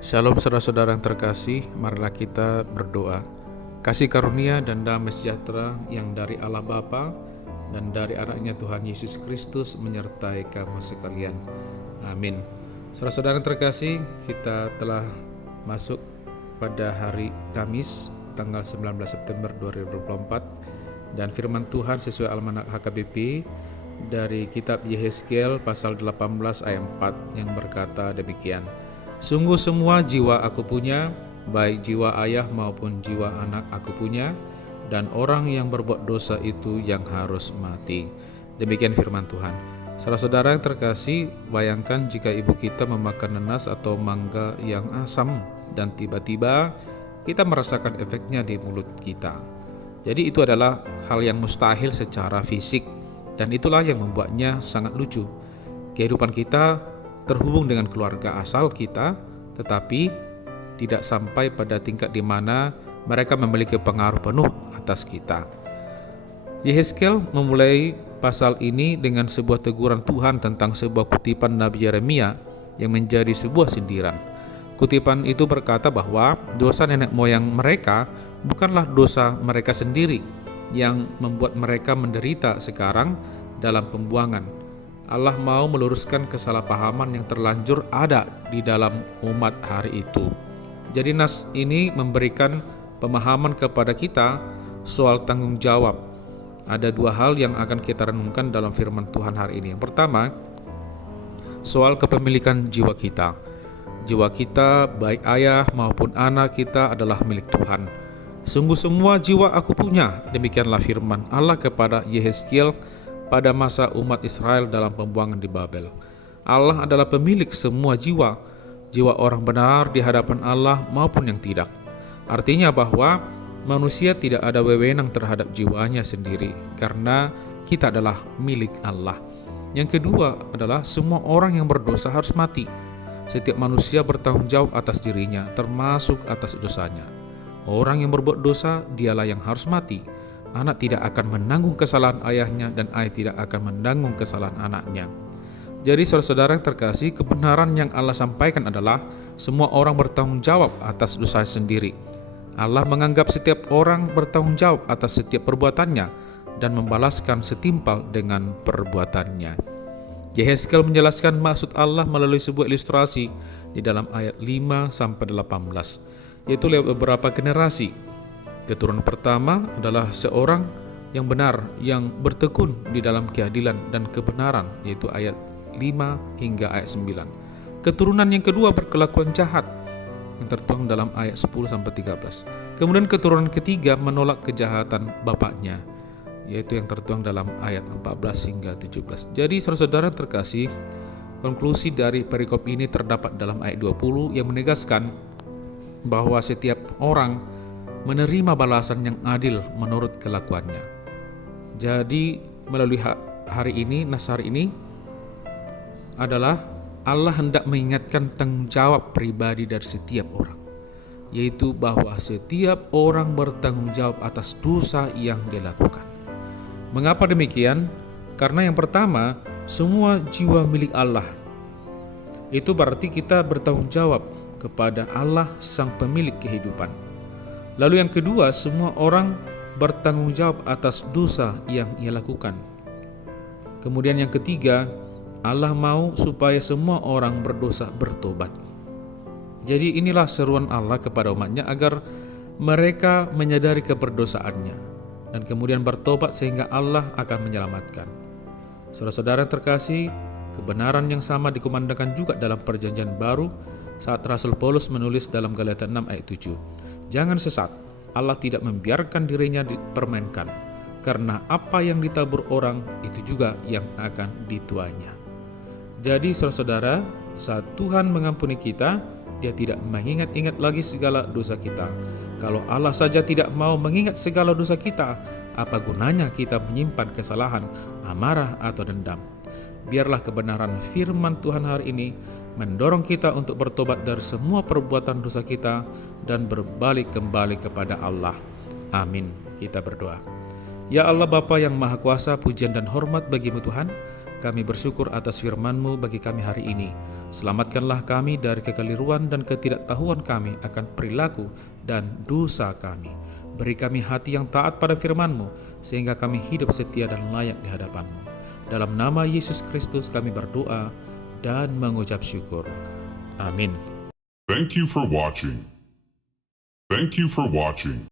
Shalom saudara-saudara yang terkasih, marilah kita berdoa. Kasih karunia dan damai sejahtera yang dari Allah Bapa dan dari anaknya Tuhan Yesus Kristus menyertai kamu sekalian. Amin. Saudara-saudara yang terkasih, kita telah masuk pada hari Kamis tanggal 19 September 2024 dan firman Tuhan sesuai Almanak HKBP dari kitab Yehezkiel pasal 18 ayat 4 yang berkata demikian. Sungguh semua jiwa aku punya, baik jiwa ayah maupun jiwa anak aku punya, dan orang yang berbuat dosa itu yang harus mati. Demikian firman Tuhan. Saudara-saudara yang terkasih, bayangkan jika ibu kita memakan nanas atau mangga yang asam dan tiba-tiba kita merasakan efeknya di mulut kita. Jadi itu adalah hal yang mustahil secara fisik, dan itulah yang membuatnya sangat lucu. Kehidupan kita terhubung dengan keluarga asal kita, tetapi tidak sampai pada tingkat di mana mereka memiliki pengaruh penuh atas kita. Yehezkiel memulai pasal ini dengan sebuah teguran Tuhan tentang sebuah kutipan Nabi Yeremia yang menjadi sebuah sindiran. Kutipan itu berkata bahwa dosa nenek moyang mereka bukanlah dosa mereka sendiri yang membuat mereka menderita sekarang dalam pembuangan. Allah mau meluruskan kesalahpahaman yang terlanjur ada di dalam umat hari itu. Jadi nas ini memberikan pemahaman kepada kita soal tanggung jawab. Ada dua hal yang akan kita renungkan dalam firman Tuhan hari ini. Yang pertama, soal kepemilikan jiwa kita. Jiwa kita, baik ayah maupun anak kita adalah milik Tuhan. Sungguh semua jiwa aku punya, demikianlah firman Allah kepada Yehezkiel pada masa umat Israel dalam pembuangan di Babel. Allah adalah pemilik semua jiwa, jiwa orang benar di hadapan Allah maupun yang tidak. Artinya bahwa manusia tidak ada wewenang terhadap jiwanya sendiri karena kita adalah milik Allah. Yang kedua adalah semua orang yang berdosa harus mati. Setiap manusia bertanggung jawab atas dirinya, termasuk atas dosanya. Orang yang berbuat dosa, dialah yang harus mati. Anak tidak akan menanggung kesalahan ayahnya dan ayah tidak akan menanggung kesalahan anaknya. Jadi saudara-saudara yang terkasih, kebenaran yang Allah sampaikan adalah semua orang bertanggung jawab atas dosa sendiri. Allah menganggap setiap orang bertanggung jawab atas setiap perbuatannya dan membalaskan setimpal dengan perbuatannya. Yehezkiel menjelaskan maksud Allah melalui sebuah ilustrasi di dalam ayat 5-18, yaitu lewat beberapa generasi. Keturunan pertama adalah seorang yang benar, yang bertekun di dalam keadilan dan kebenaran, yaitu ayat 5 hingga ayat 9. Keturunan yang kedua berkelakuan jahat, yang tertuang dalam ayat 10-13. Kemudian keturunan ketiga menolak kejahatan bapaknya, yaitu yang tertuang dalam ayat 14 hingga 17. Jadi saudara-saudara terkasih, konklusi dari perikop ini terdapat dalam ayat 20 yang menegaskan bahwa setiap orang menerima balasan yang adil menurut kelakuannya. Jadi melalui hari ini, nas hari ini adalah Allah hendak mengingatkan tanggung jawab pribadi dari setiap orang, yaitu bahwa setiap orang bertanggung jawab atas dosa yang dia lakukan. Mengapa demikian? Karena yang pertama, semua jiwa milik Allah. Itu berarti kita bertanggung jawab kepada Allah sang pemilik kehidupan. Lalu yang kedua, semua orang bertanggung jawab atas dosa yang ia lakukan. Kemudian yang ketiga, Allah mau supaya semua orang berdosa bertobat. Jadi inilah seruan Allah kepada umatnya agar mereka menyadari keberdosaannya dan kemudian bertobat sehingga Allah akan menyelamatkan. Saudara-saudara yang terkasih, kebenaran yang sama dikumandangkan juga dalam perjanjian baru saat Rasul Paulus menulis dalam Galatia 6 ayat 7. Jangan sesat, Allah tidak membiarkan dirinya dipermainkan, karena apa yang ditabur orang itu juga yang akan dituainya. Jadi saudara-saudara, saat Tuhan mengampuni kita, Dia tidak mengingat-ingat lagi segala dosa kita. Kalau Allah saja tidak mau mengingat segala dosa kita, apa gunanya kita menyimpan kesalahan, amarah atau dendam? Biarlah kebenaran firman Tuhan hari ini mendorong kita untuk bertobat dari semua perbuatan dosa kita dan berbalik kembali kepada Allah. Amin. Kita berdoa. Ya Allah Bapa yang Maha Kuasa, pujian dan hormat bagimu Tuhan. Kami bersyukur atas firman-Mu bagi kami hari ini. Selamatkanlah kami dari kekeliruan dan ketidaktahuan kami akan perilaku dan dosa kami. Beri kami hati yang taat pada firman-Mu, sehingga kami hidup setia dan layak di hadapan-Mu. Dalam nama Yesus Kristus kami berdoa dan mengucap syukur. Amin. Thank you for watching.